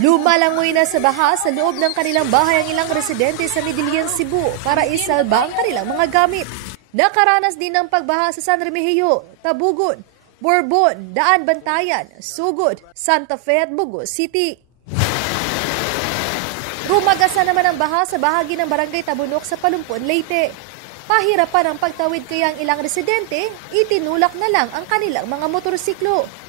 Lumalangoy na sa baha sa loob ng kanilang bahay ang ilang residente sa Midilian, Cebu para isalba ang kanilang mga gamit. Nakaranas din ng pagbaha sa San Remigio, Tabugon, Bourbon, Daan Bantayan, Sugod, Santa Fe at Bugo City. Rumagasa naman ang baha sa bahagi ng Barangay Tabunok sa Palumpon, Leyte. Pahirapan ang pagtawid kaya ang ilang residente, itinulak na lang ang kanilang mga motorsiklo.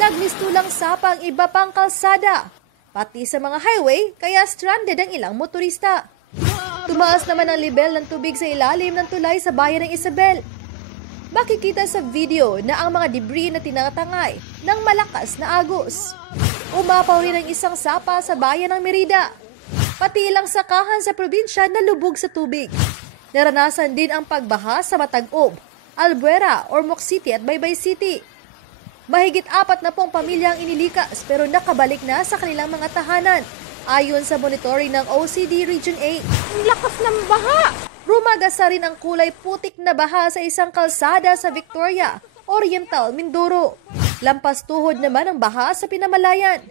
Nagmistulang sapa ang iba pang kalsada, pati sa mga highway kaya stranded ang ilang motorista. Tumaas naman ang level ng tubig sa ilalim ng tulay sa bayan ng Isabel. Makikita sa video na ang mga debris na tinatangay ng malakas na agos. Umapaw rin ang isang sapa sa bayan ng Merida. Pati ilang sakahan sa probinsya na lubog sa tubig. Naranasan din ang pagbaha sa Matag-Ob, Albuera, Ormoc City at Baybay City. Mahigit 40 pamilya ang inilikas pero nakabalik na sa kanilang mga tahanan ayon sa monitoring ng OCD Region 8. Ang lakas ng baha! Rumagasa rin ang kulay putik na baha sa isang kalsada sa Victoria, Oriental, Mindoro. Lampas tuhod naman ang baha sa Pinamalayan.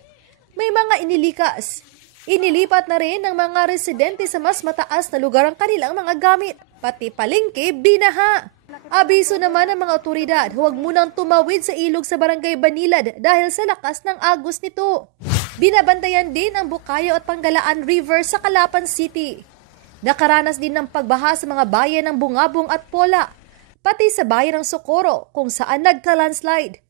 May mga inilikas. Inilipat na rin ng mga residente sa mas mataas na lugar ang kanilang mga gamit. Pati palengke, binaha. Abiso naman ng mga otoridad, huwag munang tumawid sa ilog sa Barangay Banilad dahil sa lakas ng agos nito. Binabantayan din ang Bukayo at Panggalaan River sa Calapan City. Nakaranas din ng pagbaha sa mga bayan ng Bungabong at Pola, pati sa bayan ng Socorro kung saan nagka-landslide.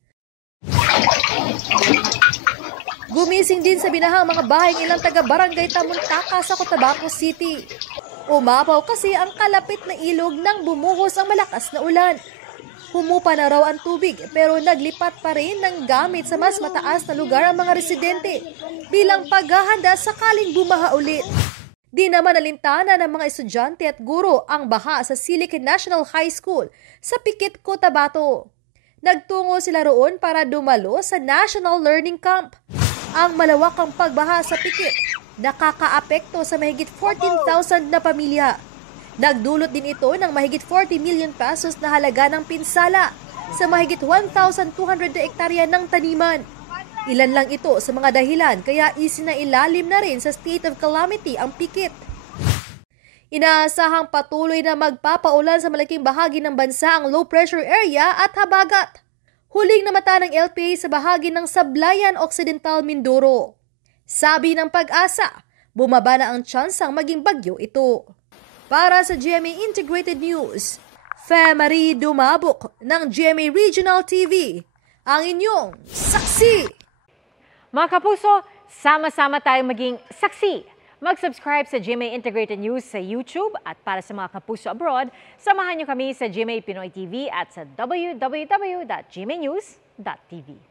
Gumising din sa binahang mga bahay ng ilang taga-barangay Tamuntaka sa Cotabato City. Umapaw kasi ang kalapit na ilog nang bumuhos ang malakas na ulan. Humupa na raw ang tubig pero naglipat pa rin ng gamit sa mas mataas na lugar ang mga residente bilang paghahanda sakaling bumaha ulit. Di naman nalintana ng mga estudyante at guro ang baha sa Silicon National High School sa Pikit, Cotabato. Nagtungo sila roon para dumalo sa National Learning Camp. Ang malawakang pagbaha sa Pikit nakakaapekto sa mahigit 14,000 na pamilya. Nagdulot din ito ng mahigit 40 million pesos na halaga ng pinsala sa mahigit 1,200 na ektarya ng taniman. Ilan lang ito sa mga dahilan kaya isinailalim na rin sa state of calamity ang Pikit. Inaasahang patuloy na magpapaulan sa malaking bahagi ng bansa ang low pressure area at habagat. Huling namata ng LPA sa bahagi ng Sablayan Occidental, Mindoro. Sabi ng Pag-asa, bumaba na ang tsansang maging bagyo ito. Para sa GMA Integrated News, Marie Dumabok ng GMA Regional TV, ang inyong saksi. Mga kapuso, sama-sama tayong maging saksi. Mag-subscribe sa GMA Integrated News sa YouTube at para sa mga kapuso abroad, samahan niyo kami sa GMA Pinoy TV at sa www.gmanews.tv.